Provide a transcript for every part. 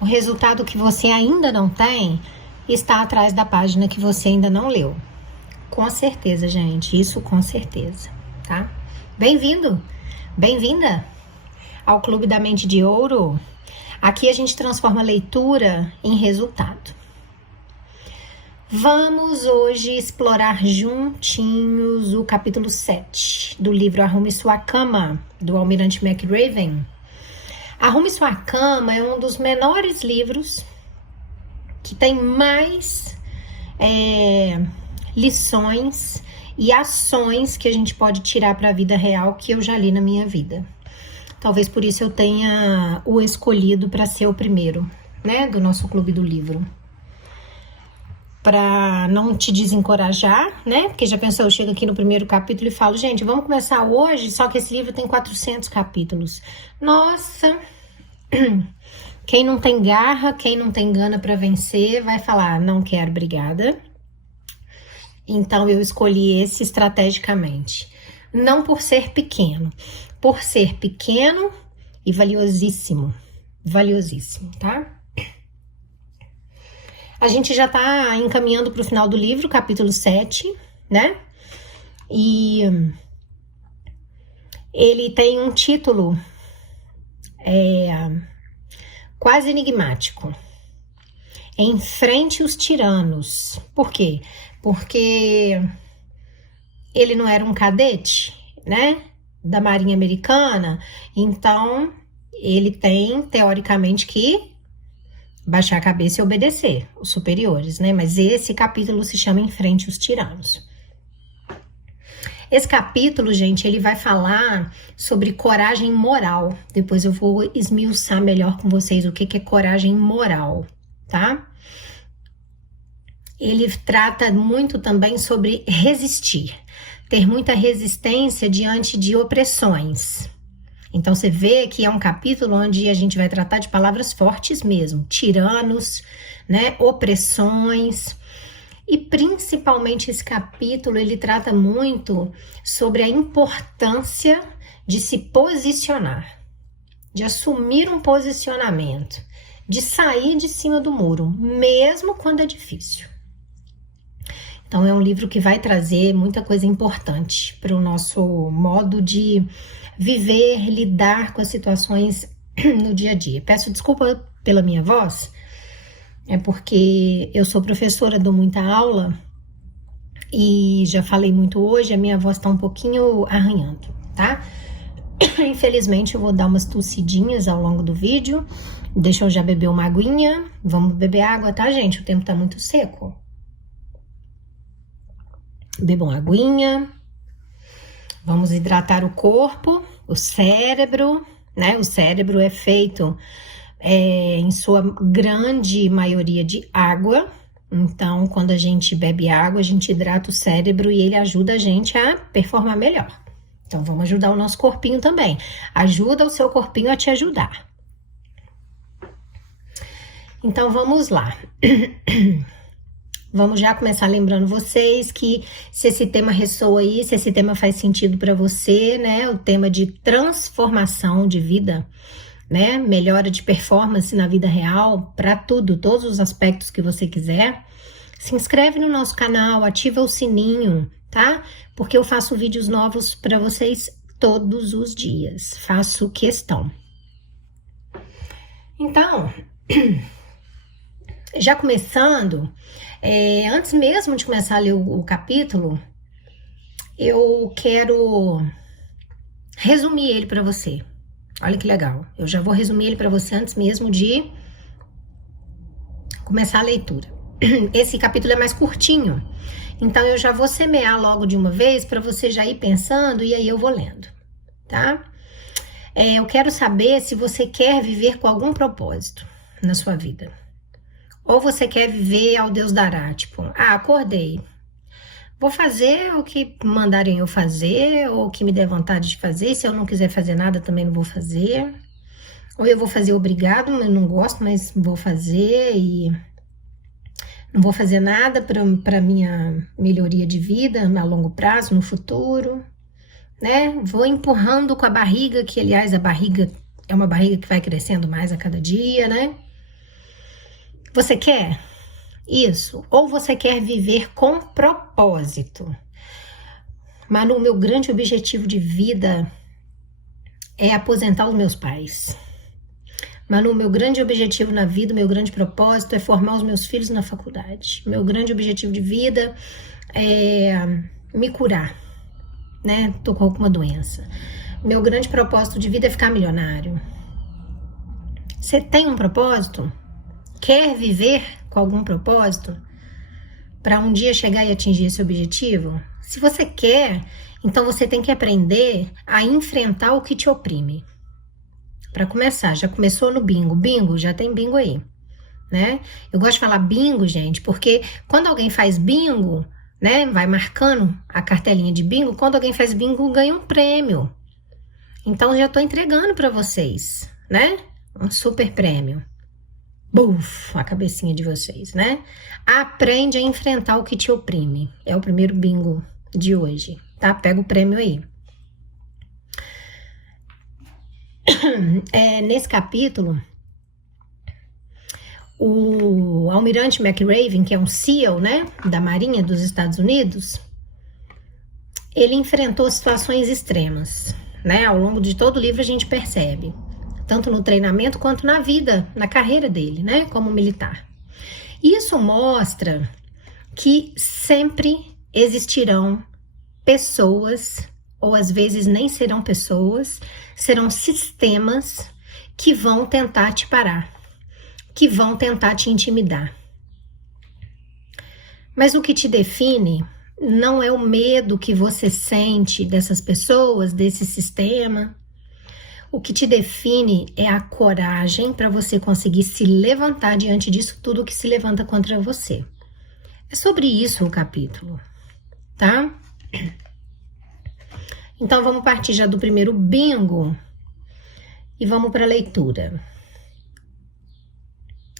O resultado que você ainda não tem está atrás da página que você ainda não leu. Com certeza, gente, isso com certeza, tá? Bem-vindo, bem-vinda ao Clube da Mente de Ouro. Aqui a gente transforma a leitura em resultado. Vamos hoje explorar juntinhos o capítulo 7 do livro Arrume Sua Cama, do Almirante McRaven. Arrume Sua Cama é um dos menores livros que tem mais lições e ações que a gente pode tirar para a vida real que eu já li na minha vida. Talvez por isso eu tenha o escolhido para ser o primeiro, né, do nosso clube do livro. Para não te desencorajar, né? Porque já pensou, eu chego aqui no primeiro capítulo e falo, gente, vamos começar hoje, só que esse livro tem 400 capítulos. Nossa! Quem não tem garra, quem não tem gana para vencer, vai falar, não quero, obrigada. Então, eu escolhi esse estrategicamente. Não por ser pequeno e valiosíssimo. Valiosíssimo, tá? A gente já tá encaminhando para o final do livro, capítulo 7, né? E ele tem um título quase enigmático. Enfrente os tiranos. Por quê? Porque ele não era um cadete, né? Da Marinha Americana. Então, ele tem, teoricamente, que baixar a cabeça e obedecer os superiores, né? Mas esse capítulo se chama Enfrente os Tiranos. Esse capítulo, gente, ele vai falar sobre coragem moral. Depois eu vou esmiuçar melhor com vocês o que é coragem moral, tá? Ele trata muito também sobre resistir. Ter muita resistência diante de opressões. Então, você vê que é um capítulo onde a gente vai tratar de palavras fortes mesmo. Tiranos, né? Opressões. E, principalmente, esse capítulo, ele trata muito sobre a importância de se posicionar. De assumir um posicionamento. De sair de cima do muro, mesmo quando é difícil. Então, é um livro que vai trazer muita coisa importante para o nosso modo de viver, lidar com as situações no dia a dia. Peço desculpa pela minha voz, é porque eu sou professora, dou muita aula e já falei muito hoje, a minha voz tá um pouquinho arranhando, tá? Infelizmente eu vou dar umas tossidinhas ao longo do vídeo, deixa eu já beber uma aguinha, vamos beber água, tá, gente? O tempo tá muito seco. Bebam aguinha. Vamos hidratar o corpo, o cérebro, né? O cérebro é feito, em sua grande maioria, de água. Então, quando a gente bebe água, a gente hidrata o cérebro e ele ajuda a gente a performar melhor. Então, vamos ajudar o nosso corpinho também. Ajuda o seu corpinho a te ajudar. Então, vamos lá. Vamos já começar lembrando vocês que se esse tema ressoa aí, se esse tema faz sentido para você, né? O tema de transformação de vida, né? Melhora de performance na vida real, para tudo, todos os aspectos que você quiser. Se inscreve no nosso canal, ativa o sininho, tá? Porque eu faço vídeos novos para vocês todos os dias. Faço questão. Então, já começando, antes mesmo de começar a ler o capítulo, eu quero resumir ele para você. Olha que legal, eu já vou resumir ele para você antes mesmo de começar a leitura. Esse capítulo é mais curtinho, então eu já vou semear logo de uma vez para você já ir pensando e aí eu vou lendo, tá? Eu quero saber se você quer viver com algum propósito na sua vida. Ou você quer viver ao Deus dará, tipo, acordei, vou fazer o que mandarem eu fazer, ou o que me der vontade de fazer, se eu não quiser fazer nada também não vou fazer, ou eu vou fazer obrigado, eu não gosto, mas vou fazer e não vou fazer nada para minha melhoria de vida a longo prazo, no futuro, né? Vou empurrando com a barriga, que aliás a barriga é uma barriga que vai crescendo mais a cada dia, né? Você quer isso? Ou você quer viver com propósito? Manu, meu grande objetivo de vida é aposentar os meus pais. Manu, meu grande objetivo na vida, meu grande propósito é formar os meus filhos na faculdade. Meu grande objetivo de vida é me curar, né? Tô com alguma doença. Meu grande propósito de vida é ficar milionário. Você tem um propósito? Quer viver com algum propósito? Para um dia chegar e atingir esse objetivo? Se você quer, então você tem que aprender a enfrentar o que te oprime. Para começar, já começou no bingo. Bingo, já tem bingo aí, né? Eu gosto de falar bingo, gente, porque quando alguém faz bingo, né, vai marcando a cartelinha de bingo, quando alguém faz bingo, ganha um prêmio. Então, já tô entregando para vocês, né? Um super prêmio. Buf, a cabecinha de vocês, né? Aprende a enfrentar o que te oprime. É o primeiro bingo de hoje, tá? Pega o prêmio aí. Nesse capítulo, o almirante McRaven, que é um SEAL, né, da Marinha dos Estados Unidos, ele enfrentou situações extremas, né? Ao longo de todo o livro a gente percebe, tanto no treinamento quanto na vida, na carreira dele, né, como militar. Isso mostra que sempre existirão pessoas, ou às vezes nem serão pessoas, serão sistemas que vão tentar te parar, que vão tentar te intimidar. Mas o que te define não é o medo que você sente dessas pessoas, desse sistema. O que te define é a coragem para você conseguir se levantar diante disso tudo que se levanta contra você. É sobre isso o capítulo, tá? Então vamos partir já do primeiro bingo e vamos para a leitura.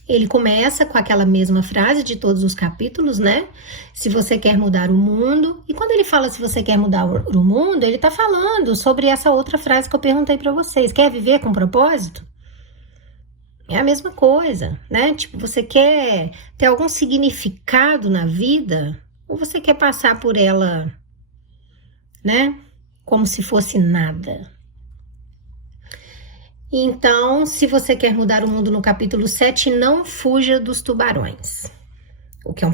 Ele começa com aquela mesma frase de todos os capítulos, né? Se você quer mudar o mundo. E quando ele fala se você quer mudar o mundo, ele tá falando sobre essa outra frase que eu perguntei para vocês. Quer viver com propósito? É a mesma coisa, né? Tipo, você quer ter algum significado na vida? Ou você quer passar por ela, né? Como se fosse nada. Então, se você quer mudar o mundo no capítulo 7, não fuja dos tubarões. O que é um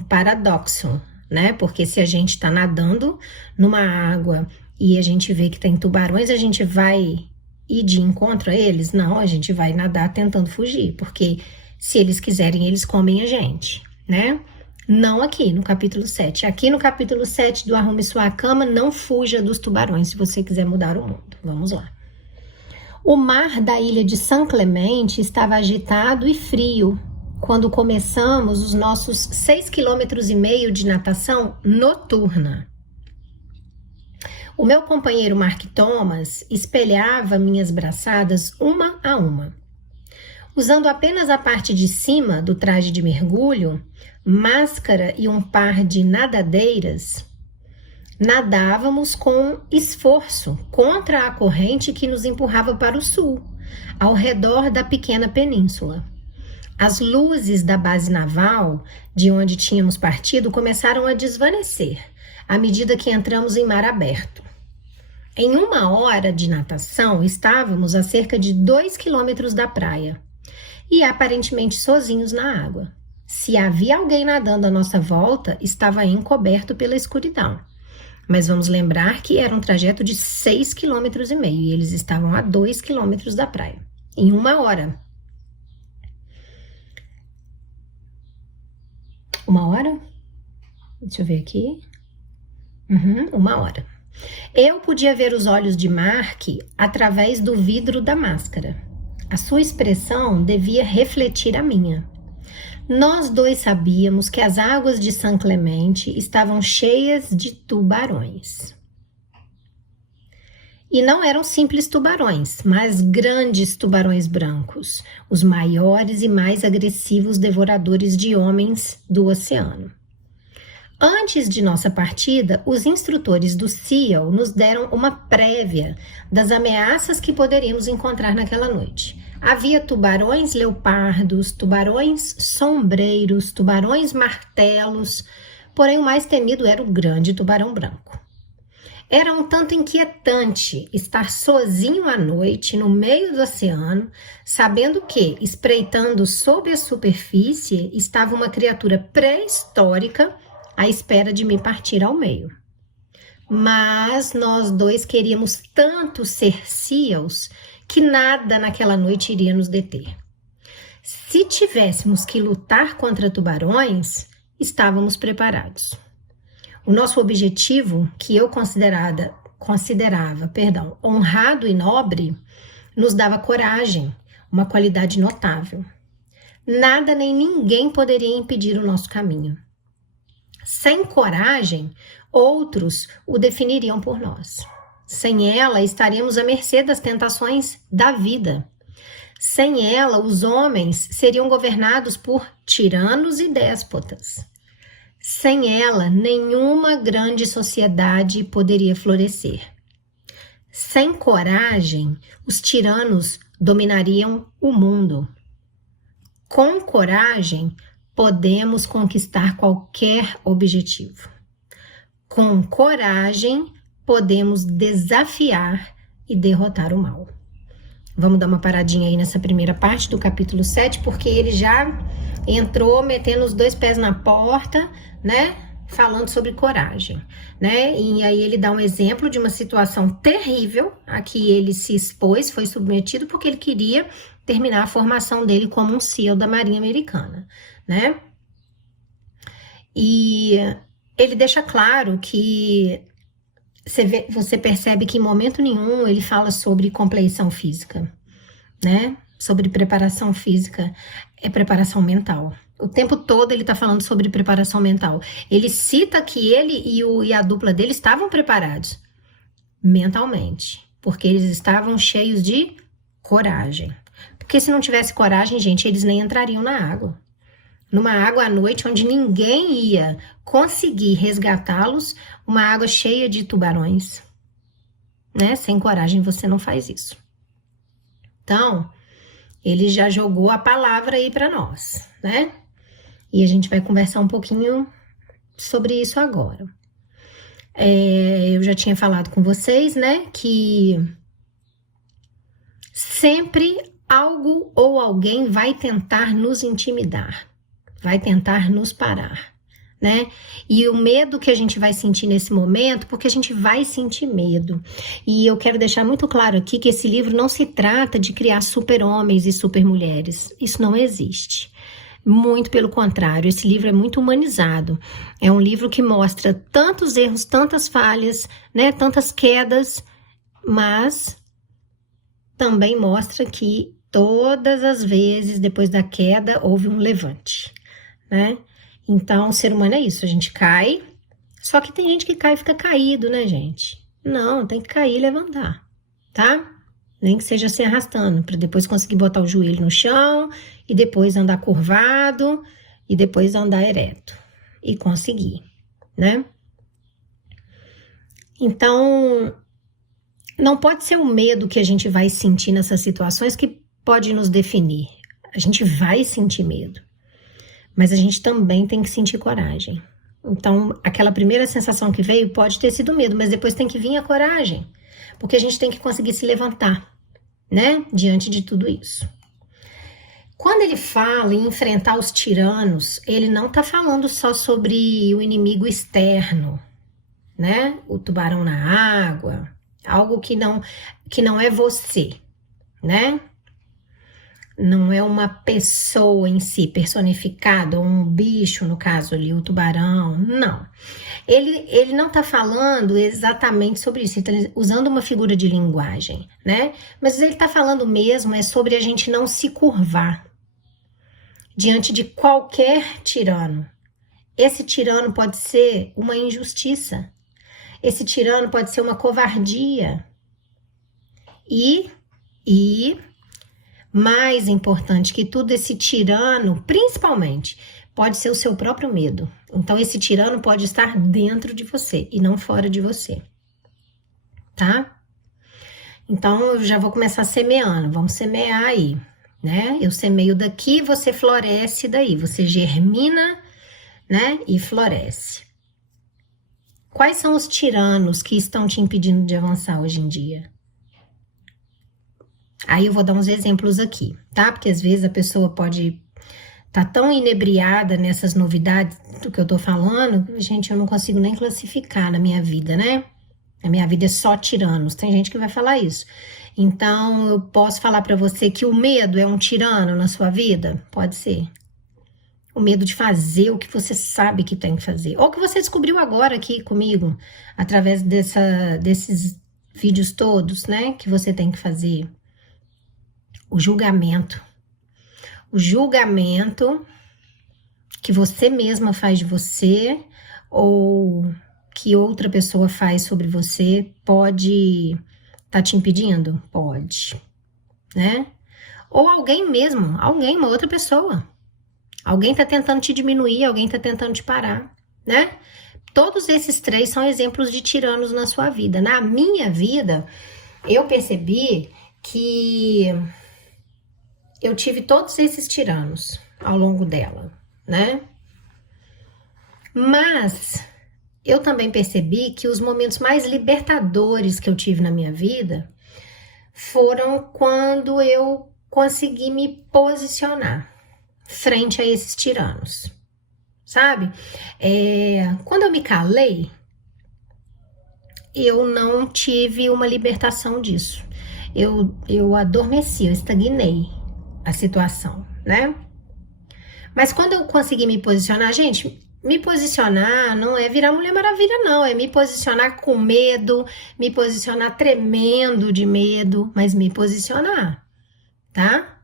paradoxo, né? Porque se a gente está nadando numa água e a gente vê que tem tubarões, a gente vai ir de encontro a eles? Não, a gente vai nadar tentando fugir, porque se eles quiserem, eles comem a gente, né? Não aqui no capítulo 7. Aqui no capítulo 7 do Arrume Sua Cama, não fuja dos tubarões, se você quiser mudar o mundo. Vamos lá. O mar da ilha de San Clemente estava agitado e frio quando começamos os nossos 6,5 km de natação noturna. O meu companheiro Mark Thomas espelhava minhas braçadas uma a uma. Usando apenas a parte de cima do traje de mergulho, máscara e um par de nadadeiras, nadávamos com esforço contra a corrente que nos empurrava para o sul, ao redor da pequena península. As luzes da base naval, de onde tínhamos partido, começaram a desvanecer, à medida que entramos em mar aberto. Em 1 hora de natação, estávamos a cerca de 2 quilômetros da praia, e aparentemente sozinhos na água. Se havia alguém nadando à nossa volta, estava encoberto pela escuridão. Mas vamos lembrar que era um trajeto de 6,5 km e eles estavam a 2 km da praia, em 1 hora. 1 hora? Deixa eu ver aqui. 1 hora. Eu podia ver os olhos de Mark através do vidro da máscara. A sua expressão devia refletir a minha. Nós dois sabíamos que as águas de San Clemente estavam cheias de tubarões. E não eram simples tubarões, mas grandes tubarões brancos, os maiores e mais agressivos devoradores de homens do oceano. Antes de nossa partida, os instrutores do SEAL nos deram uma prévia das ameaças que poderíamos encontrar naquela noite. Havia tubarões leopardos, tubarões sombreiros, tubarões martelos, porém o mais temido era o grande tubarão branco. Era um tanto inquietante estar sozinho à noite no meio do oceano, sabendo que, espreitando sob a superfície, estava uma criatura pré-histórica à espera de me partir ao meio. Mas nós dois queríamos tanto ser Seals que nada naquela noite iria nos deter. Se tivéssemos que lutar contra tubarões, estávamos preparados. O nosso objetivo, que eu considerava, honrado e nobre, nos dava coragem, uma qualidade notável. Nada nem ninguém poderia impedir o nosso caminho. Sem coragem, outros o definiriam por nós. Sem ela, estaríamos à mercê das tentações da vida. Sem ela, os homens seriam governados por tiranos e déspotas. Sem ela, nenhuma grande sociedade poderia florescer. Sem coragem, os tiranos dominariam o mundo. Com coragem, podemos conquistar qualquer objetivo. Com coragem, podemos desafiar e derrotar o mal. Vamos dar uma paradinha aí nessa primeira parte do capítulo 7, porque ele já entrou metendo os dois pés na porta, né? Falando sobre coragem, né? E aí ele dá um exemplo de uma situação terrível a que ele se expôs, foi submetido porque ele queria terminar a formação dele como um SEAL da Marinha Americana, né? E ele deixa claro que você percebe que em momento nenhum ele fala sobre compleição física, né? Sobre preparação física, é preparação mental. O tempo todo ele está falando sobre preparação mental. Ele cita que ele e a dupla dele estavam preparados mentalmente, porque eles estavam cheios de coragem. Porque se não tivesse coragem, gente, eles nem entrariam na água. Numa água à noite onde ninguém ia conseguir resgatá-los, uma água cheia de tubarões, né? Sem coragem você não faz isso. Então, ele já jogou a palavra aí para nós, né? E a gente vai conversar um pouquinho sobre isso agora. Eu já tinha falado com vocês, né, que sempre algo ou alguém vai tentar nos intimidar, vai tentar nos parar, né? E o medo que a gente vai sentir nesse momento, porque a gente vai sentir medo. E eu quero deixar muito claro aqui que esse livro não se trata de criar super-homens e super-mulheres. Isso não existe. Muito pelo contrário, esse livro é muito humanizado. É um livro que mostra tantos erros, tantas falhas, né? Tantas quedas, mas também mostra que todas as vezes depois da queda houve um levante, né? Então, o ser humano é isso, a gente cai, só que tem gente que cai e fica caído, né, gente? Não, tem que cair e levantar, tá? Nem que seja se arrastando, para depois conseguir botar o joelho no chão, e depois andar curvado, e depois andar ereto, e conseguir, né? Então, não pode ser o medo que a gente vai sentir nessas situações que pode nos definir. A gente vai sentir medo. Mas a gente também tem que sentir coragem. Então, aquela primeira sensação que veio pode ter sido medo, mas depois tem que vir a coragem. Porque a gente tem que conseguir se levantar, né? Diante de tudo isso. Quando ele fala em enfrentar os tiranos, ele não está falando só sobre o inimigo externo, né? O tubarão na água, algo que não é você, né? Não é uma pessoa em si personificada, ou um bicho, no caso ali, o tubarão, não. Ele não está falando exatamente sobre isso, ele está usando uma figura de linguagem, né? Mas ele está falando mesmo sobre a gente não se curvar diante de qualquer tirano. Esse tirano pode ser uma injustiça, esse tirano pode ser uma covardia. E mais importante que tudo, esse tirano, principalmente, pode ser o seu próprio medo. Então, esse tirano pode estar dentro de você e não fora de você, tá? Então, eu já vou começar semeando. Vamos semear aí, né? Eu semeio daqui, você floresce daí. Você germina, né? E floresce. Quais são os tiranos que estão te impedindo de avançar hoje em dia? Aí eu vou dar uns exemplos aqui, tá? Porque às vezes a pessoa pode estar tão inebriada nessas novidades do que eu tô falando, gente, eu não consigo nem classificar na minha vida, né? A minha vida é só tiranos. Tem gente que vai falar isso. Então, eu posso falar para você que o medo é um tirano na sua vida? Pode ser. O medo de fazer o que você sabe que tem que fazer. Ou que você descobriu agora aqui comigo, através desses vídeos todos, né? Que você tem que fazer. O julgamento. O julgamento que você mesma faz de você ou que outra pessoa faz sobre você pode estar te impedindo? Pode, né? Ou alguém mesmo, alguém, uma outra pessoa. Alguém tá tentando te diminuir, alguém tá tentando te parar, né? Todos esses três são exemplos de tiranos na sua vida. Na minha vida, eu percebi que eu tive todos esses tiranos ao longo dela, né? Mas eu também percebi que os momentos mais libertadores que eu tive na minha vida foram quando eu consegui me posicionar frente a esses tiranos, sabe? Quando eu me calei, eu não tive uma libertação disso. Eu adormeci, eu estagnei a situação, né? Mas quando eu consegui me posicionar, gente, me posicionar não é virar Mulher Maravilha, não. É me posicionar com medo, me posicionar tremendo de medo, mas me posicionar, tá?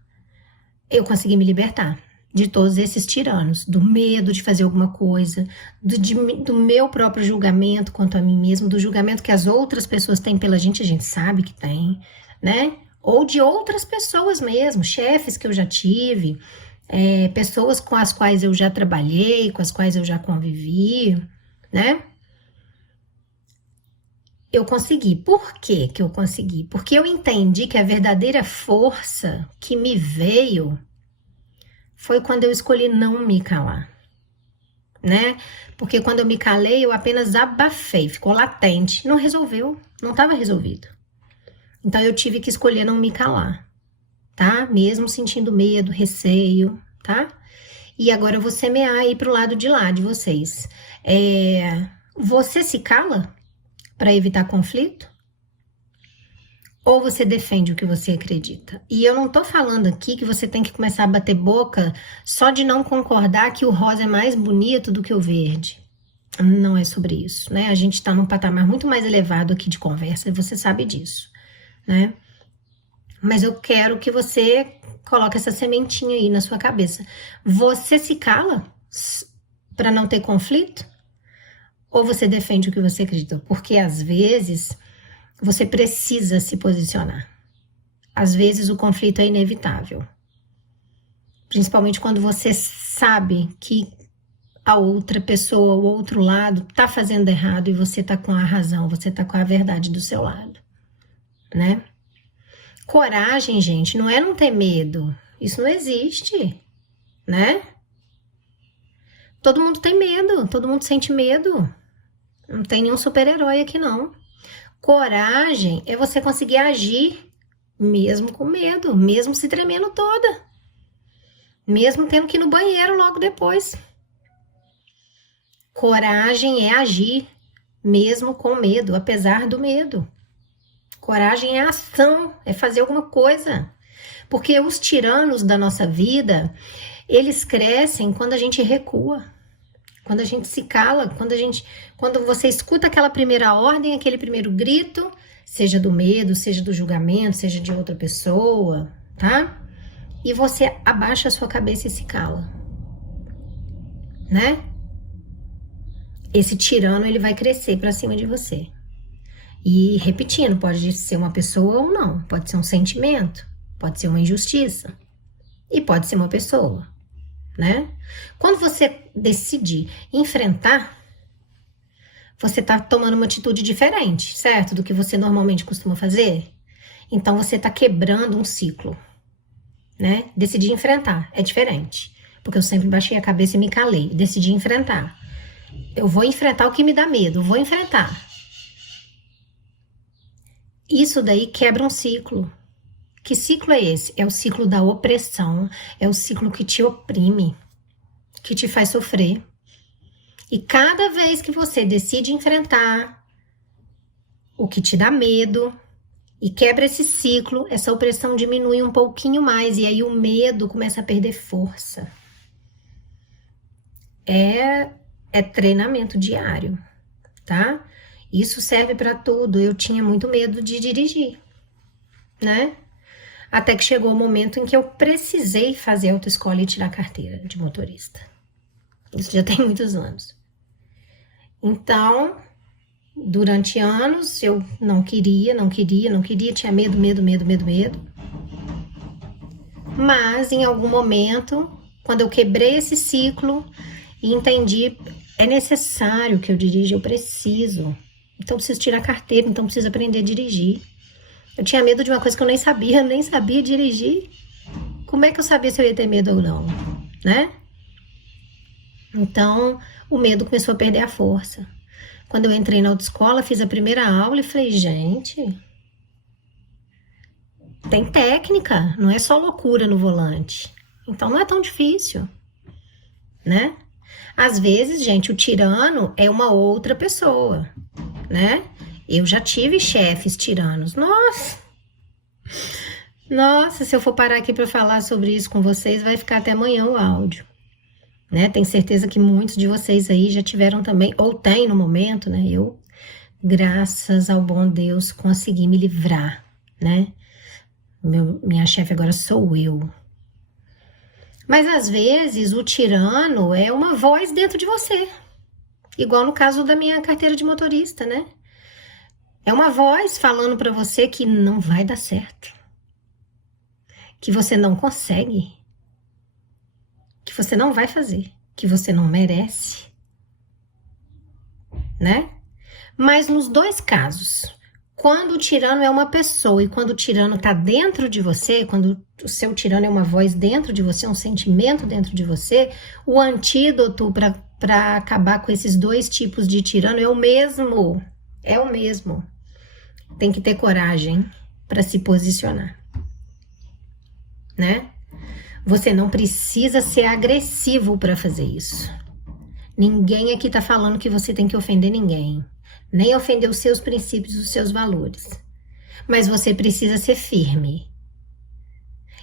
Eu consegui me libertar de todos esses tiranos, do medo de fazer alguma coisa, do meu próprio julgamento quanto a mim mesmo, do julgamento que as outras pessoas têm pela gente, a gente sabe que tem, né? Ou de outras pessoas mesmo, chefes que eu já tive, pessoas com as quais eu já trabalhei, com as quais eu já convivi, né? Eu consegui. Por que que eu consegui? Porque eu entendi que a verdadeira força que me veio foi quando eu escolhi não me calar, né? Porque quando eu me calei, eu apenas abafei, ficou latente, não resolveu, não estava resolvido. Então eu tive que escolher não me calar, tá? Mesmo sentindo medo, receio, tá? E agora eu vou semear aí pro lado de lá de vocês. Você se cala para evitar conflito? Ou você defende o que você acredita? E eu não tô falando aqui que você tem que começar a bater boca só de não concordar que o rosa é mais bonito do que o verde. Não é sobre isso, né? A gente tá num patamar muito mais elevado aqui de conversa e você sabe disso, né? Mas eu quero que você coloque essa sementinha aí na sua cabeça. Você se cala para não ter conflito? Ou você defende o que você acredita? Porque às vezes você precisa se posicionar. Às vezes o conflito é inevitável. Principalmente quando você sabe que a outra pessoa, o outro lado, tá fazendo errado e você tá com a razão, você tá com a verdade do seu lado, né? Coragem, gente, não é não ter medo. Isso não existe, né? Todo mundo tem medo, todo mundo sente medo. Não tem nenhum super-herói aqui, não. Coragem é você conseguir agir mesmo com medo, mesmo se tremendo toda, mesmo tendo que ir no banheiro logo depois. Coragem é agir mesmo com medo, apesar do medo. Coragem é ação, é fazer alguma coisa. Porque os tiranos da nossa vida, eles crescem quando a gente recua. Quando a gente se cala, quando você escuta aquela primeira ordem, aquele primeiro grito, seja do medo, seja do julgamento, seja de outra pessoa, tá? E você abaixa a sua cabeça e se cala, né? Esse tirano, ele vai crescer pra cima de você. E repetindo, pode ser uma pessoa ou não, pode ser um sentimento, pode ser uma injustiça e pode ser uma pessoa, né? Quando você decide enfrentar, você tá tomando uma atitude diferente, certo? Do que você normalmente costuma fazer. Então você está quebrando um ciclo, né? Decidi enfrentar, é diferente. Porque eu sempre baixei a cabeça e me calei. Decidi enfrentar. Eu vou enfrentar o que me dá medo, vou enfrentar. Isso daí quebra um ciclo. Que ciclo é esse? É o ciclo da opressão, é o ciclo que te oprime, que te faz sofrer. E cada vez que você decide enfrentar o que te dá medo e quebra esse ciclo, essa opressão diminui um pouquinho mais e aí o medo começa a perder força. É treinamento diário, tá? Isso serve para tudo. Eu tinha muito medo de dirigir, né? Até que chegou o momento em que eu precisei fazer autoescola e tirar a carteira de motorista. Isso já tem muitos anos. Então, durante anos, eu não queria, tinha medo. Mas, em algum momento, quando eu quebrei esse ciclo e entendi, é necessário que eu dirija, eu preciso. Então, preciso tirar a carteira, então preciso aprender a dirigir. Eu tinha medo de uma coisa que eu nem sabia dirigir. Como é que eu sabia se eu ia ter medo ou não, né? Então, o medo começou a perder a força. Quando eu entrei na autoescola, fiz a primeira aula e falei, gente, tem técnica, não é só loucura no volante. Então, não é tão difícil, né? Às vezes, gente, o tirano é uma outra pessoa, né? Eu já tive chefes tiranos. Nossa, se eu for parar aqui para falar sobre isso com vocês, vai ficar até amanhã o áudio, né? Tenho certeza que muitos de vocês aí já tiveram também, ou tem no momento, né? Eu, graças ao bom Deus, consegui me livrar, né? Minha chefe agora sou eu. Mas às vezes o tirano é uma voz dentro de você, igual no caso da minha carteira de motorista, né? É uma voz falando para você que não vai dar certo, que você não consegue, que você não vai fazer, que você não merece, né? Mas nos dois casos, quando o tirano é uma pessoa e quando o tirano tá dentro de você, quando o seu tirano é uma voz dentro de você, um sentimento dentro de você, o antídoto para acabar com esses dois tipos de tirano é o mesmo. Tem que ter coragem para se posicionar, né? Você não precisa ser agressivo para fazer isso. Ninguém aqui tá falando que você tem que ofender ninguém, nem ofender os seus princípios, os seus valores. Mas você precisa ser firme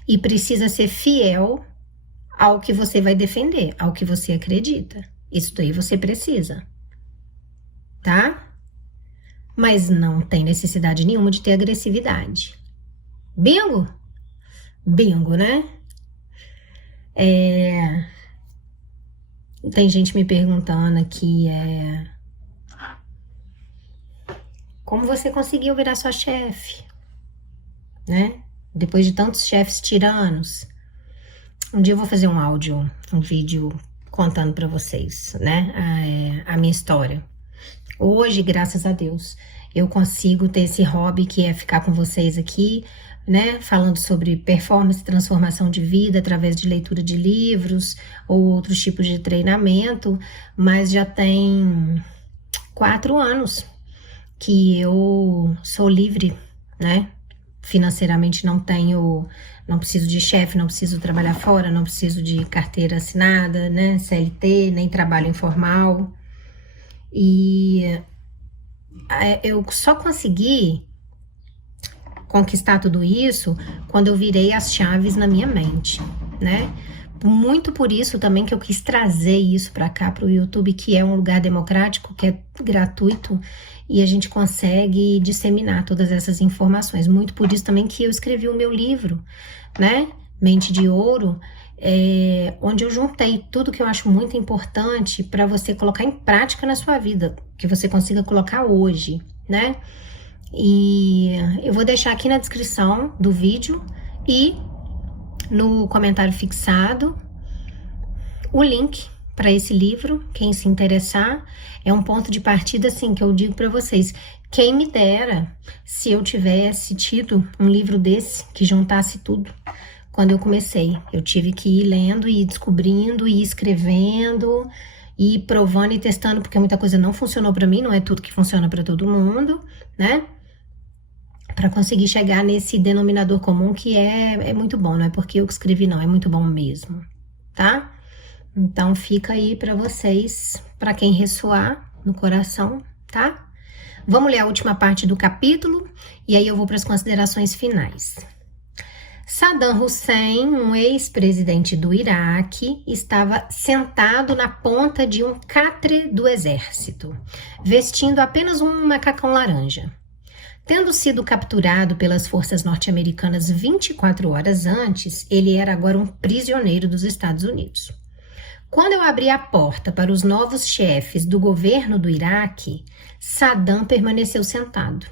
e precisa ser fiel ao que você vai defender, ao que você acredita. Isso daí você precisa, tá? Mas não tem necessidade nenhuma de ter agressividade. Bingo? Bingo, né? Tem gente me perguntando aqui, como você conseguiu virar sua chefe, né? Depois de tantos chefes tiranos. Um dia eu vou fazer um vídeo contando pra vocês, né? A minha história. Hoje, graças a Deus, eu consigo ter esse hobby que é ficar com vocês aqui, né? Falando sobre performance e transformação de vida através de leitura de livros ou outros tipos de treinamento, mas já tem 4 anos que eu sou livre, né? Financeiramente não preciso de chefe, não preciso trabalhar fora, não preciso de carteira assinada, né? CLT, nem trabalho informal. E eu só consegui conquistar tudo isso quando eu virei as chaves na minha mente, né? Muito por isso também que eu quis trazer isso para cá, para o YouTube, que é um lugar democrático, que é gratuito, e a gente consegue disseminar todas essas informações. Muito por isso também que eu escrevi o meu livro, né? Mente de Ouro, onde eu juntei tudo que eu acho muito importante para você colocar em prática na sua vida, que você consiga colocar hoje, né? E eu vou deixar aqui na descrição do vídeo e no comentário fixado o link para esse livro, quem se interessar, é um ponto de partida, assim, que eu digo para vocês, quem me dera se eu tivesse tido um livro desse, que juntasse tudo, quando eu comecei. Eu tive que ir lendo e ir descobrindo e ir escrevendo e ir provando e testando, porque muita coisa não funcionou para mim, não é tudo que funciona para todo mundo, né? Para conseguir chegar nesse denominador comum que é muito bom, não é porque eu que escrevi não, é muito bom mesmo, tá? Então fica aí para vocês, para quem ressoar no coração, tá? Vamos ler a última parte do capítulo e aí eu vou para as considerações finais. Saddam Hussein, um ex-presidente do Iraque, estava sentado na ponta de um catre do exército, vestindo apenas um macacão laranja. Tendo sido capturado pelas forças norte-americanas 24 horas antes, ele era agora um prisioneiro dos Estados Unidos. Quando eu abri a porta para os novos chefes do governo do Iraque, Saddam permaneceu sentado.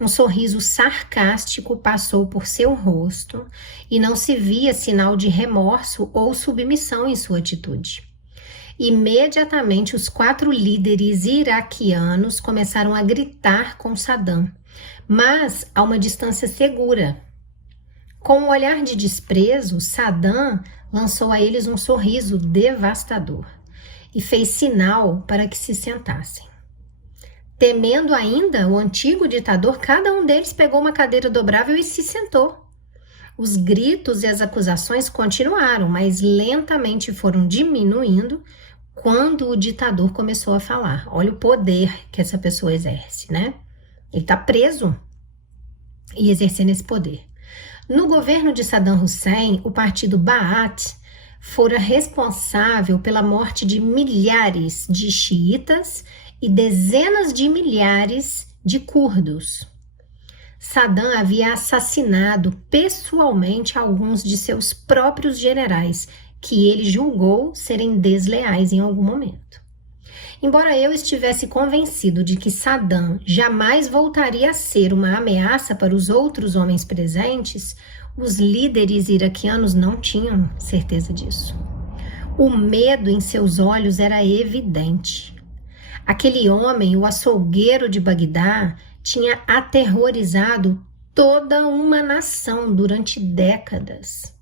Um sorriso sarcástico passou por seu rosto e não se via sinal de remorso ou submissão em sua atitude. Imediatamente, os 4 líderes iraquianos começaram a gritar com Saddam, mas a uma distância segura. Com um olhar de desprezo, Saddam lançou a eles um sorriso devastador e fez sinal para que se sentassem. Temendo ainda o antigo ditador, cada um deles pegou uma cadeira dobrável e se sentou. Os gritos e as acusações continuaram, mas lentamente foram diminuindo quando o ditador começou a falar. Olha o poder que essa pessoa exerce, né? Ele está preso e exercendo esse poder. No governo de Saddam Hussein, o partido Ba'ath fora responsável pela morte de milhares de xiitas e dezenas de milhares de curdos. Saddam havia assassinado pessoalmente alguns de seus próprios generais, que ele julgou serem desleais em algum momento. Embora eu estivesse convencido de que Saddam jamais voltaria a ser uma ameaça para os outros homens presentes, os líderes iraquianos não tinham certeza disso. O medo em seus olhos era evidente. Aquele homem, o açougueiro de Bagdá, tinha aterrorizado toda uma nação durante décadas.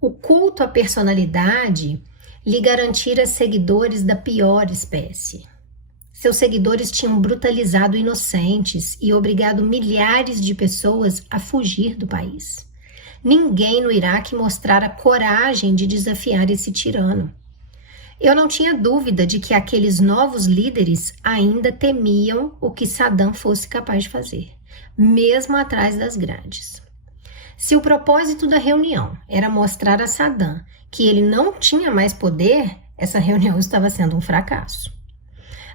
O culto à personalidade lhe garantira seguidores da pior espécie. Seus seguidores tinham brutalizado inocentes e obrigado milhares de pessoas a fugir do país. Ninguém no Iraque mostrara coragem de desafiar esse tirano. Eu não tinha dúvida de que aqueles novos líderes ainda temiam o que Saddam fosse capaz de fazer, mesmo atrás das grades. Se o propósito da reunião era mostrar a Saddam que ele não tinha mais poder, essa reunião estava sendo um fracasso.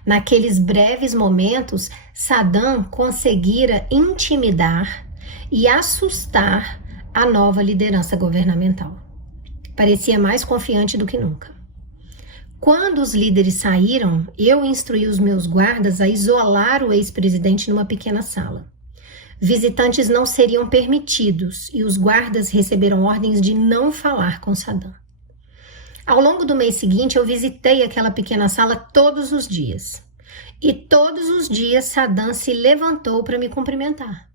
Naqueles breves momentos, Saddam conseguira intimidar e assustar a nova liderança governamental. Parecia mais confiante do que nunca. Quando os líderes saíram, eu instruí os meus guardas a isolar o ex-presidente numa pequena sala. Visitantes não seriam permitidos e os guardas receberam ordens de não falar com Saddam. Ao longo do mês seguinte, eu visitei aquela pequena sala todos os dias. E todos os dias Saddam se levantou para me cumprimentar.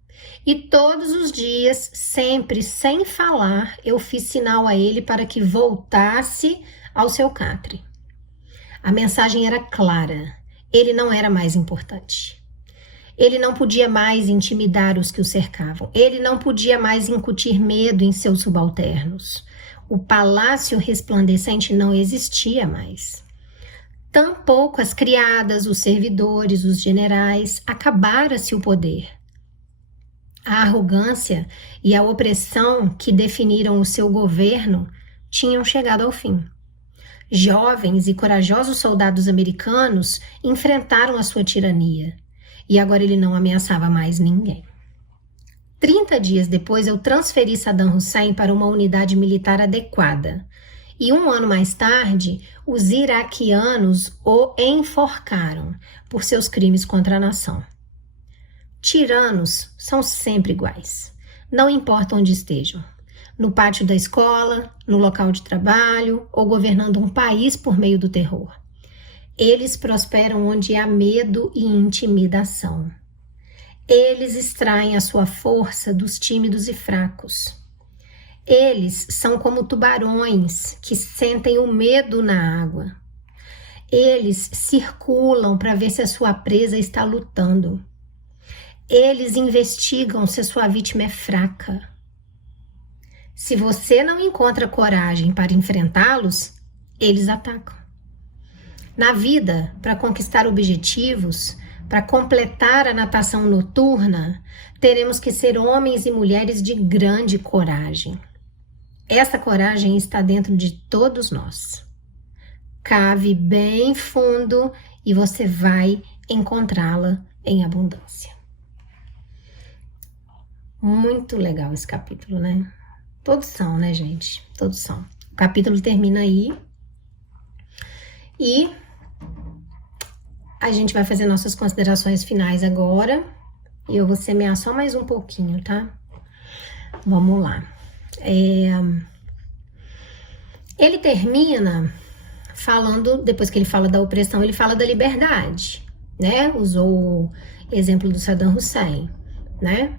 E todos os dias, sempre sem falar, eu fiz sinal a ele para que voltasse ao seu catre. A mensagem era clara. Ele não era mais importante. Ele não podia mais intimidar os que o cercavam. Ele não podia mais incutir medo em seus subalternos. O palácio resplandecente não existia mais. Tampouco as criadas, os servidores, os generais. Acabara-se o poder. A arrogância e a opressão que definiram o seu governo tinham chegado ao fim. Jovens e corajosos soldados americanos enfrentaram a sua tirania e agora ele não ameaçava mais ninguém. 30 dias depois, eu transferi Saddam Hussein para uma unidade militar adequada e 1 ano mais tarde, os iraquianos o enforcaram por seus crimes contra a nação. Tiranos são sempre iguais, não importa onde estejam. no pátio da escola, no local de trabalho ou governando um país por meio do terror. Eles prosperam onde há medo e intimidação. Eles extraem a sua força dos tímidos e fracos. Eles são como tubarões que sentem o medo na água. Eles circulam para ver se a sua presa está lutando. Eles investigam se a sua vítima é fraca. Se você não encontra coragem para enfrentá-los, eles atacam. Na vida, para conquistar objetivos, para completar a natação noturna, teremos que ser homens e mulheres de grande coragem. Essa coragem está dentro de todos nós. Cave bem fundo e você vai encontrá-la em abundância. Muito legal esse capítulo, né? Todos são, né, gente? Todos são. O capítulo termina aí. E a gente vai fazer nossas considerações finais agora. E eu vou semear só mais um pouquinho, tá? Vamos lá. Ele termina falando, depois que ele fala da opressão, ele fala da liberdade, né? Usou o exemplo do Saddam Hussein, né?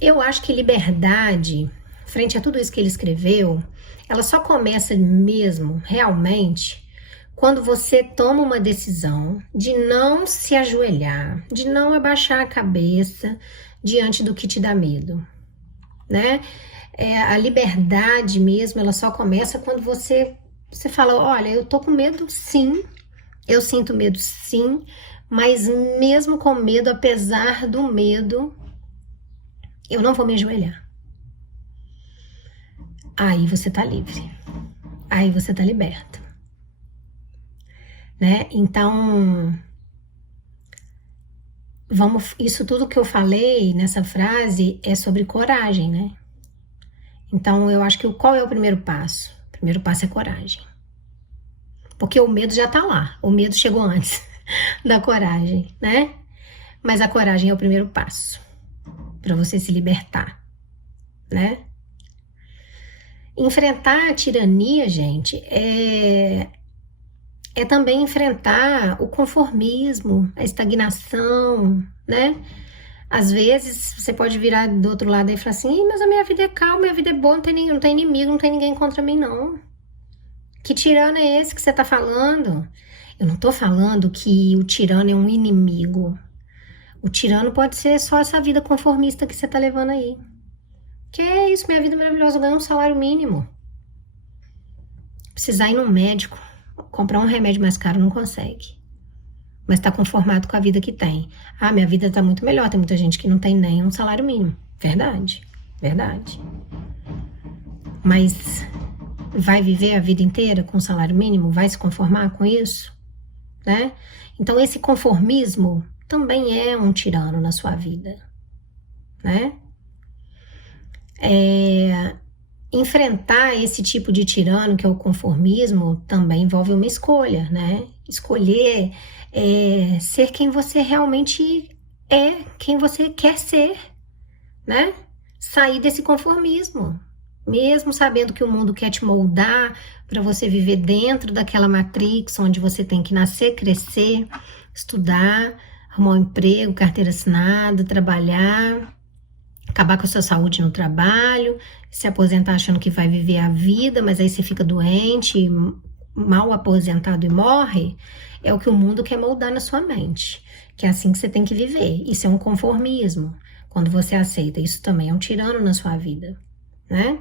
Eu acho que liberdade, frente a tudo isso que ele escreveu, ela só começa mesmo, realmente, quando você toma uma decisão de não se ajoelhar, de não abaixar a cabeça diante do que te dá medo, né? A liberdade mesmo, ela só começa quando você fala, olha, eu tô com medo sim, eu sinto medo sim, mas mesmo com medo, apesar do medo, eu não vou me ajoelhar. Aí você tá livre. Aí você tá liberto. Né? Então, isso tudo que eu falei nessa frase é sobre coragem, né? Então, eu acho que qual é o primeiro passo? O primeiro passo é coragem. Porque o medo já tá lá. O medo chegou antes da coragem, né? Mas a coragem é o primeiro passo para você se libertar, né? Enfrentar a tirania, gente, é também enfrentar o conformismo, a estagnação, né? Às vezes você pode virar do outro lado e falar assim, mas a minha vida é calma, minha vida é boa, não tem inimigo, não tem ninguém contra mim, não. Que tirano é esse que você tá falando? Eu não tô falando que o tirano é um inimigo. O tirano pode ser só essa vida conformista que você tá levando aí. Que é isso, minha vida é maravilhosa, eu ganho um salário mínimo. Precisar ir num médico, comprar um remédio mais caro, não consegue. Mas tá conformado com a vida que tem. Ah, minha vida tá muito melhor, tem muita gente que não tem nem um salário mínimo. Verdade, verdade. Mas vai viver a vida inteira com um salário mínimo? Vai se conformar com isso? Né? Então esse conformismo também é um tirano na sua vida, né? Enfrentar esse tipo de tirano, que é o conformismo, também envolve uma escolha, né? Escolher ser quem você realmente é, quem você quer ser, né? Sair desse conformismo, mesmo sabendo que o mundo quer te moldar para você viver dentro daquela matrix onde você tem que nascer, crescer, estudar, arrumar um emprego, carteira assinada, trabalhar, acabar com a sua saúde no trabalho, se aposentar achando que vai viver a vida, mas aí você fica doente, mal aposentado e morre, é o que o mundo quer moldar na sua mente, que é assim que você tem que viver. Isso é um conformismo. Quando você aceita, isso também é um tirano na sua vida, né?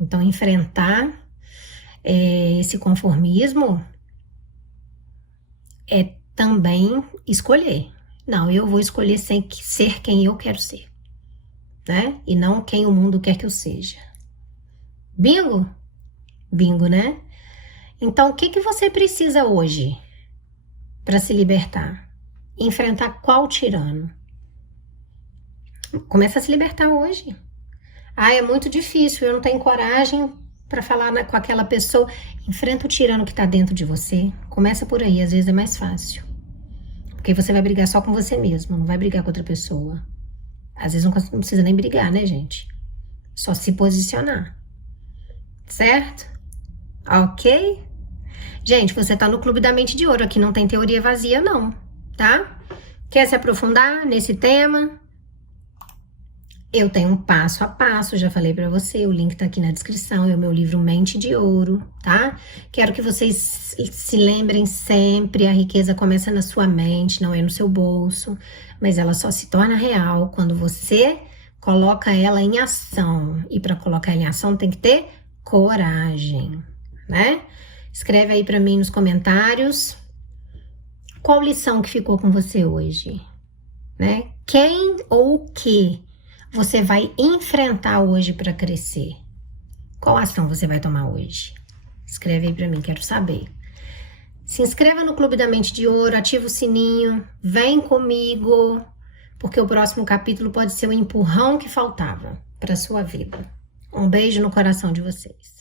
Então, enfrentar esse conformismo é também escolher. Não, eu vou escolher ser quem eu quero ser, né? E não quem o mundo quer que eu seja. Bingo? Bingo, né? Então, o que você precisa hoje para se libertar? Enfrentar qual tirano? Começa a se libertar hoje. Ah, é muito difícil, eu não tenho coragem para falar com aquela pessoa. Enfrenta o tirano que está dentro de você. Começa por aí, às vezes é mais fácil. Porque você vai brigar só com você mesmo, não vai brigar com outra pessoa. Às vezes não precisa nem brigar, né, gente? Só se posicionar. Certo? Ok? Gente, você tá no Clube da Mente de Ouro. Aqui não tem teoria vazia, não. Tá? Quer se aprofundar nesse tema? Eu tenho um passo a passo, já falei pra você, o link tá aqui na descrição, é o meu livro Mente de Ouro, tá? Quero que vocês se lembrem sempre, a riqueza começa na sua mente, não é no seu bolso, mas ela só se torna real quando você coloca ela em ação. E para colocar em ação tem que ter coragem, né? Escreve aí pra mim nos comentários qual lição que ficou com você hoje, né? Quem ou o que você vai enfrentar hoje para crescer? Qual ação você vai tomar hoje? Escreve aí para mim, quero saber. Se inscreva no Clube da Mente de Ouro, ativa o sininho, vem comigo, porque o próximo capítulo pode ser o empurrão que faltava para sua vida. Um beijo no coração de vocês.